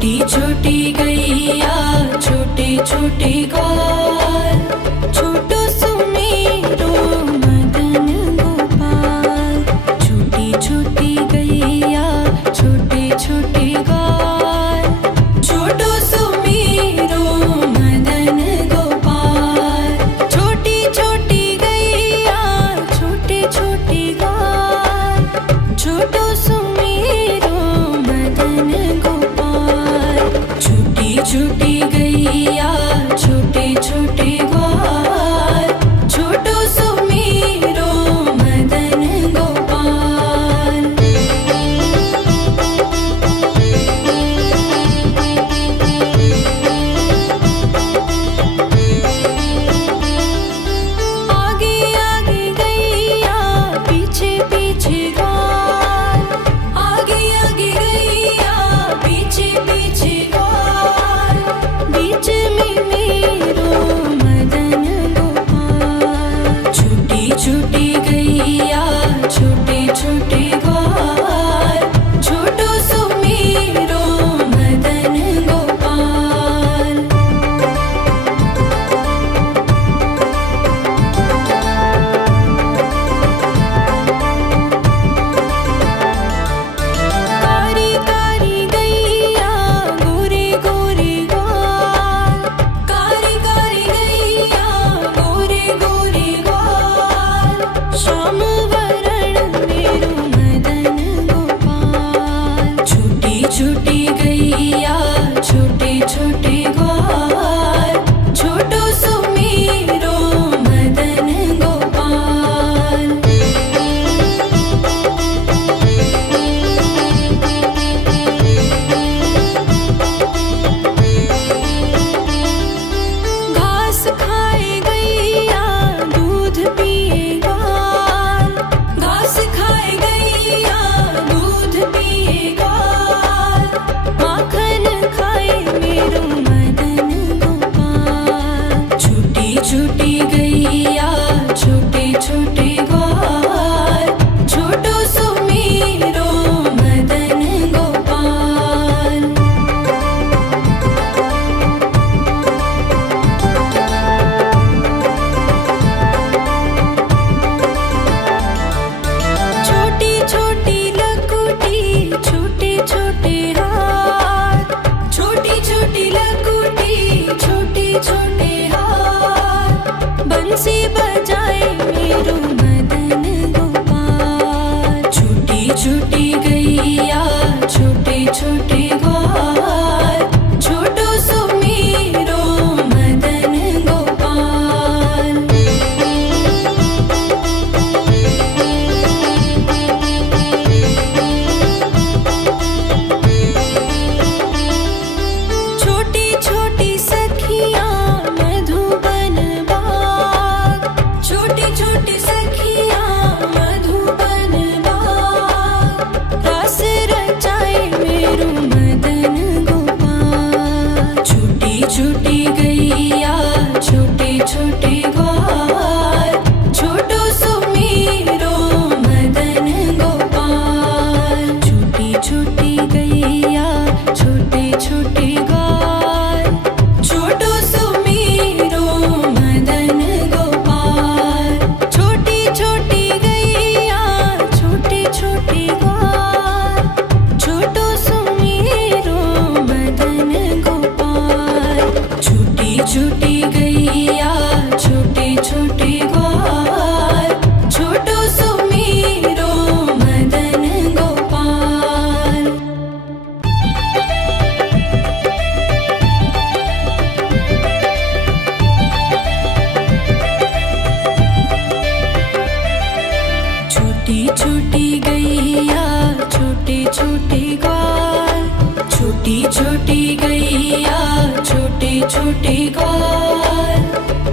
छोटी छोटी गैया छोटे छोटे ग्वाल, छोटो सुमेरो मदन गोपाल। छोटी छोटी गैया छोटे छोटे ग्वाल, छोटो सुमेरो मदन गोपाल। छोटी छोटी गैया छोटे छोटे ग्वाल, छोटो सुमेरो मदन गोपाल। छोटी छोटी गैया छोटे छोटे ग्वाल, छोटो सुमेरो मदन गोपाल। आगे आगे गैया पीछे पीछे ग्वाल, आगे आगे गैया पीछे पीछे ग्वाल। बीच में मेरो मदन गोपाल। छोटी छोटी गैया छोटे छोटे ग्वाल, छोटो सुमेरो मदन गोपाल। कारी कारी गैया गोरे गोरे ग्वाल, कारी कारी गैया गोरे गोरे ग्वाल। श्याम वरण मेरो मदन गोपाल। छोटी छोटी गैया छोटे छोटे ग्वाल, छोटो सुमेरो मदन गोपाल। घास खाए गैया दूध पिए ग्वाल, घास खाए गैया दूध पिए ग्वाल। माखन खाए मेरो मदन गोपाल। छोटी छोटी गैया छोटे छोटे ग्वाल, छोटो सुमेरो मदन गोपाल। छोटी छोटी लकुटी छोटे छोटे हाथ, छोटी छोटी लकुटी छोटे छोटे हाथ। बंसी बजाए मेरो मदन गोपाल। छोटी छोटी गैया छोटे छोटे ग्वाल, छोटो सुमेरो मदन गोपाल। छोटी छोटी सखियाँ मधुबन बाग, छोटी छोटी सखियाँ मधुबन बाग। रास रचाए मेरो मदन गोपाल। छोटी छोटी गैया छोटे छोटे ग्वाल, छोटो सुमेरो मदन गोपाल। छोटी छोटी गैया छोटे छोटे ग्वाल, छोटो सुमेरो मदन गोपाल। छोटी छोटी गैया छोटे छोटे ग्वाल, छोटो सुमेरो मदन गोपाल। छोटी छोटी गैया छोटे छोटे ग्वाल, छोटो सुमेरो मदन गोपाल। छोटी छोटी गैया छोटे छोटे ग्वाल, छोटी छोटी गैया छोटे छोटे ग्वाल,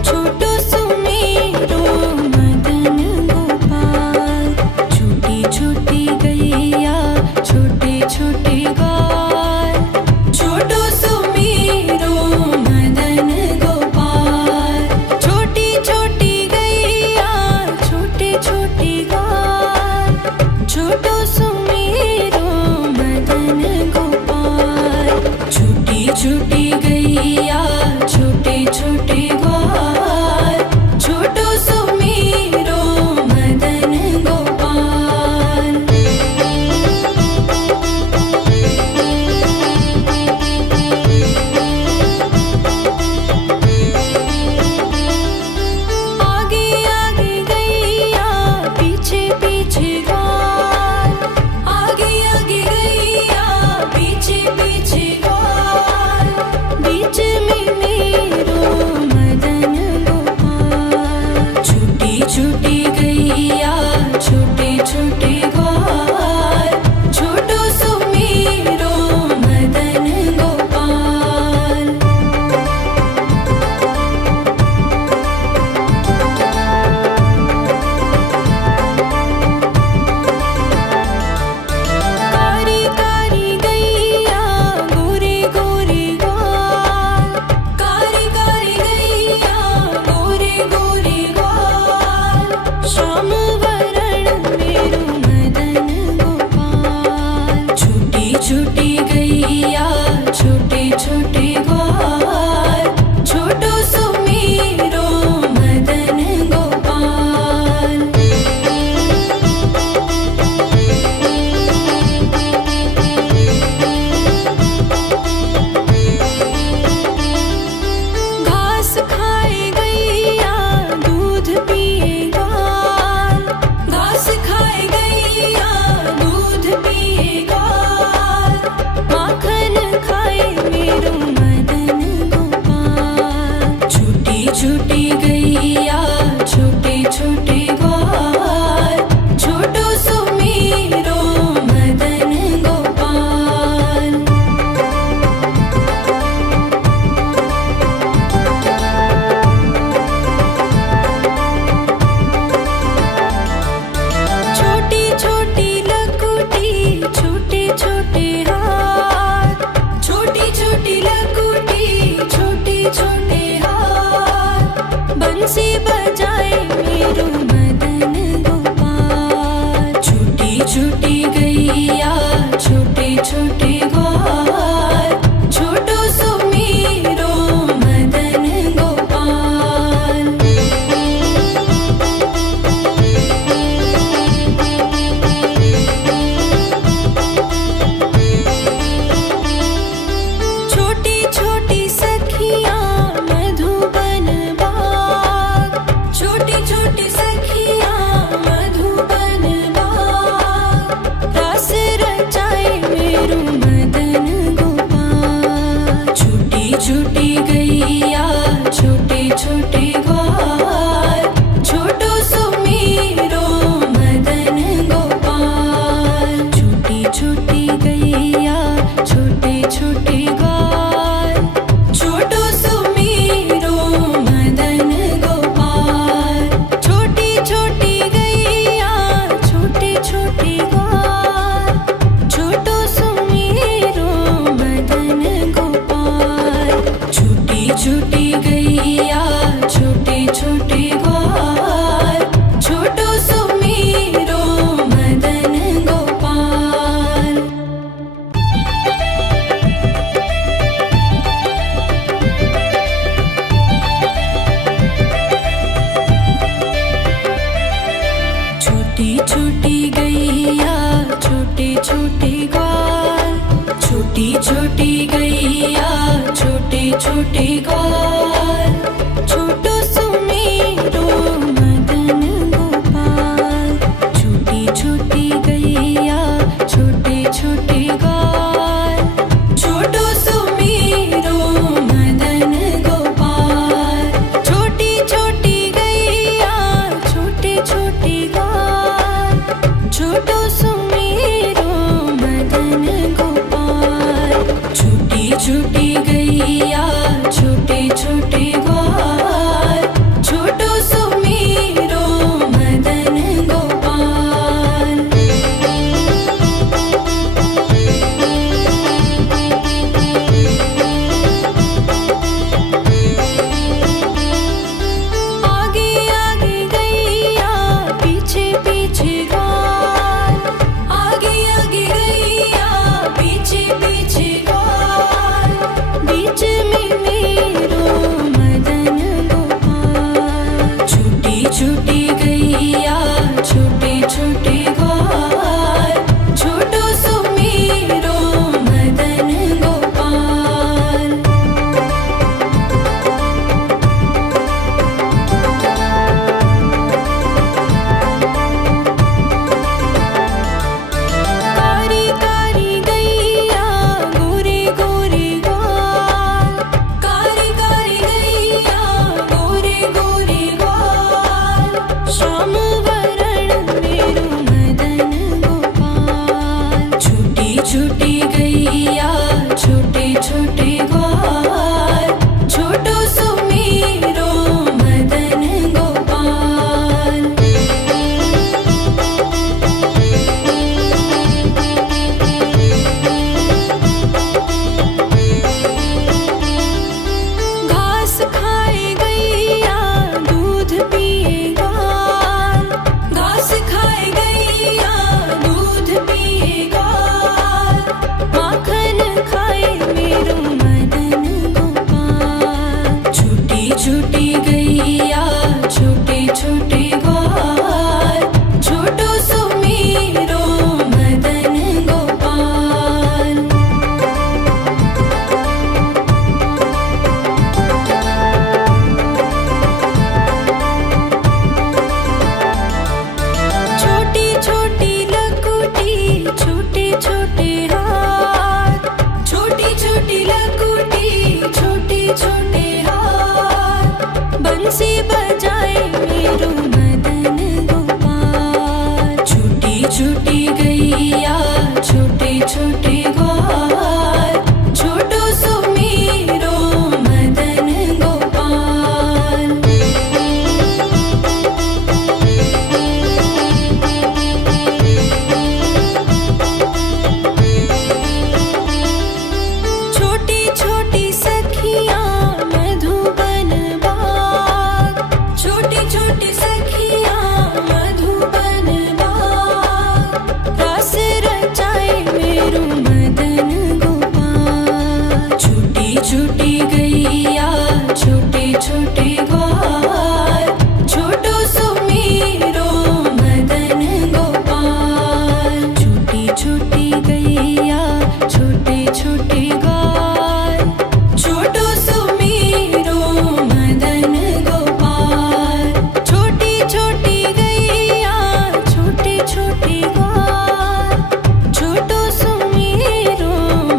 छोटो सुमेरो मदन गोपाल। छोटी छोटी गैया छोटे छोटे ग्वाल, छोटो सुमेरो मदन गोपाल। छोटी छोटी गैया छोटे छोटे ग्वाल, छोटो सुमेरो मदन गोपाल। छूटी गैया छोटे छोटे ग्वाल छोटो सुमेरो मदन गोपाल। आगे आगे गैया पीछे पीछे ग्वाल आगे आगे गैया पीछे पीछे ग्वाल बीच में मेरो मदन गोपाल। छूटी छूटी गैया छोटे छोटे ग्वाल छोटो सुमेरो मदन गोपाल। कारी कारी गैया गोरे गोरे ग्वाल कारी कारी गैया गोरे गोरे ग्वाल श्याम वरण मेरो मदन गोपाल। छूटी छूटी गैया छोटे छोटे ग्वाल छोटो सुमेरो मदन गोपाल। घास खाए गैया दूध पिए ग्वाल घास खाए गैया दूध पिए ग्वाल माखन खाए मेरो मदन गोपाल। छूटी छूटी गैया छोटे छोटे ग्वाल छोटो सुमेरो मदन गोपाल। छोटी छोटी लकुटी छोटे छोटे हाथ छोटी छोटी लकुटी छोटे छोटे हाथ बंसी बजाए मेरो मदन गोपाल। छूटी छूटी गैया छोटे छोटे ग्वाल छोटो सुमेरो मदन गोपाल। छोटी छोटी सखियाँ मधुबन बाग छोटी छोटी सखियाँ मधुबन बाग रस रचाए मेरो मदन गोपाल। छूटी छूटी गैया छोटे छोटे ग्वाल छोटो सुमेरो मदन गोपाल। छूटी छूटी गैया छोटे छोटे ग्वाल छोटो सुमेरो मदन गोपाल। छोटी छोटी गैया छोटे छोटे ग्वाल छोटो सुमेरो मदन गोपाल। छूटी छूटी गैया छोटे छोटे ग्वाल छोटो सुमेरो मदन गोपाल। छोटी छोटी गैया छोटे छोटे ग्वाल छोटी छोटी गैया छोटे छोटे ग्वाल छोटो सुमेरो मदन गोपाल। छोटी छोटी गैया छोटे छोटे ग्वाल छोटो सुमेरो मदन गोपाल। छोटी छोटी गैया छोटे छोटे ग्वाल छोटो सुमेरो मदन गोपाल। छूटी छूटी गैया छोटे छोटे ग्वाल छोटो सुमेरो मदन गोपाल। आगे आगे गैया पीछे पीछे ग्वाल आगे आगे गैया पीछे पीछे ग्वाल छोटी लकुटी छोटे छोटे हाथ बंसी बजाए मेरो मदन गोपाल। छोटी छोटी गैया छोटे छोटे ग्वाल छोटो सो मेरो मदन गोपाल। छोटी छोटी सखियाँ मधुबन बाग छोटी छोटी सखियाँ मधुबन बाग रास रचाए मेरो मदन गोपाल। छोटी छोटी गैया छोटे छोटे ग्वाल छोटो सो मेरो मदन गोपाल। छोटी छोटी गैया छोटे छोटे ग्वाल छोटो सो मेरो मदन गोपाल। छोटी छोटी गैया छोटे छोटे ग्वाल छोटो सो मेरो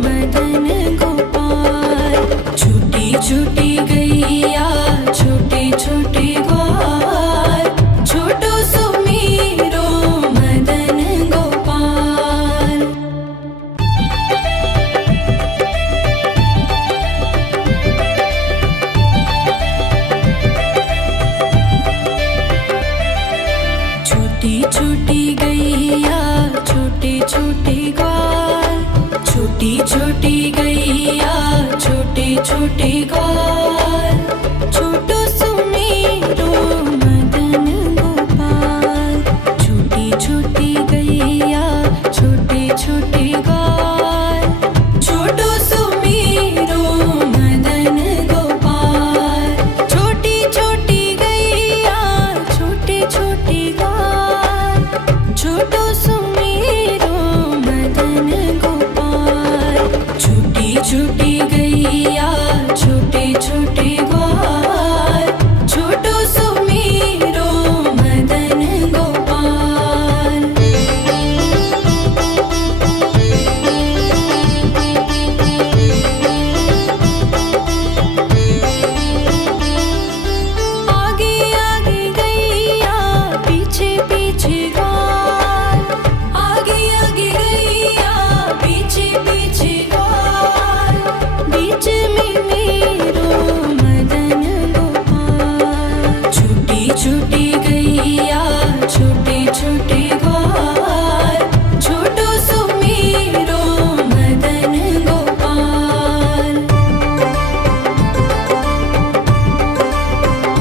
मदन गोपाल। छोटी छोटी गैया छोटे छोटे ग्वाल छोटो सो मेरो मदन गोपाल। छोटी छोटी गैया छोटे छोटे ग्वाल छोटी छोटी गैया छोटे छोटे ग्वाल छोटो सो मेरो मदन गोपाल। छोटी छोटी गैया छोटे छोटे ग्वाल छोटो सो मेरो मदन गोपाल। छोटी छोटी गैया छोटे छोटे ग्वाल छोटो सो मेरो मदन गोपाल। छोटी छोटी